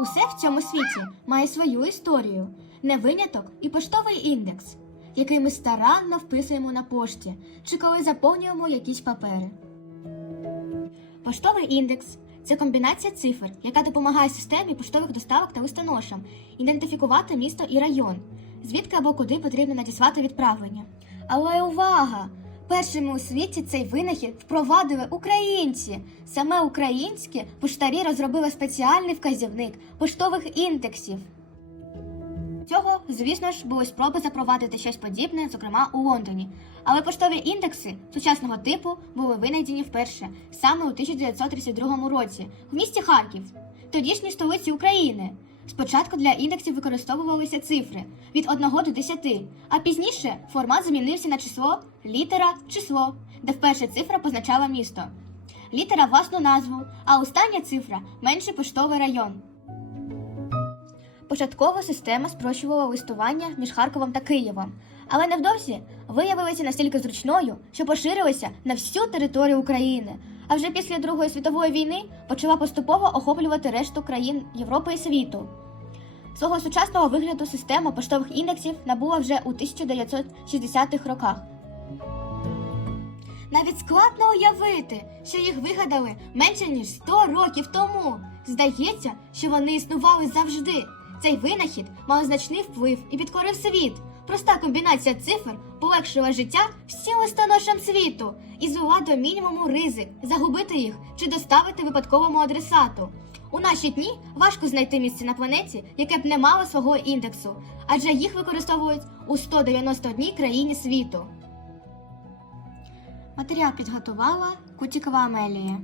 Усе в цьому світі має свою історію, не виняток і поштовий індекс, який ми старанно вписуємо на пошті чи коли заповнюємо якісь папери. Поштовий індекс це комбінація цифр, яка допомагає системі поштових доставок та листоношам ідентифікувати місто і район, звідки або куди потрібно надіслати відправлення. Але увага! Першими у світі цей винахід впровадили українці. Саме українські поштарі розробили спеціальний вказівник поштових індексів. Цього, звісно ж, були спроби запровадити щось подібне, зокрема у Лондоні. Але поштові індекси сучасного типу були винайдені вперше саме у 1932 році в місті Харків, тодішній столиці України. Спочатку для індексів використовувалися цифри від 1 до 10, а пізніше формат змінився на число літера число, де вперше цифра позначала місто. Літера власну назву, а остання цифра менший поштовий район. Початкова система спрощувала листування між Харковом та Києвом, але невдовзі виявилася настільки зручною, що поширилася на всю територію України. А вже після Другої світової війни почала поступово охоплювати решту країн Європи і світу. Свого сучасного вигляду система поштових індексів набула вже у 1960-х роках. Навіть складно уявити, що їх вигадали менше ніж 100 років тому. Здається, що вони існували завжди. Цей винахід мав значний вплив і підкорив світ. Проста комбінація цифр полегшила життя всім листоношам світу і звела до мінімуму ризик загубити їх чи доставити випадковому адресату. У наші дні важко знайти місце на планеті, яке б не мало свого індексу, адже їх використовують у 191 країні світу. Матеріал підготувала Кутікова Амелія.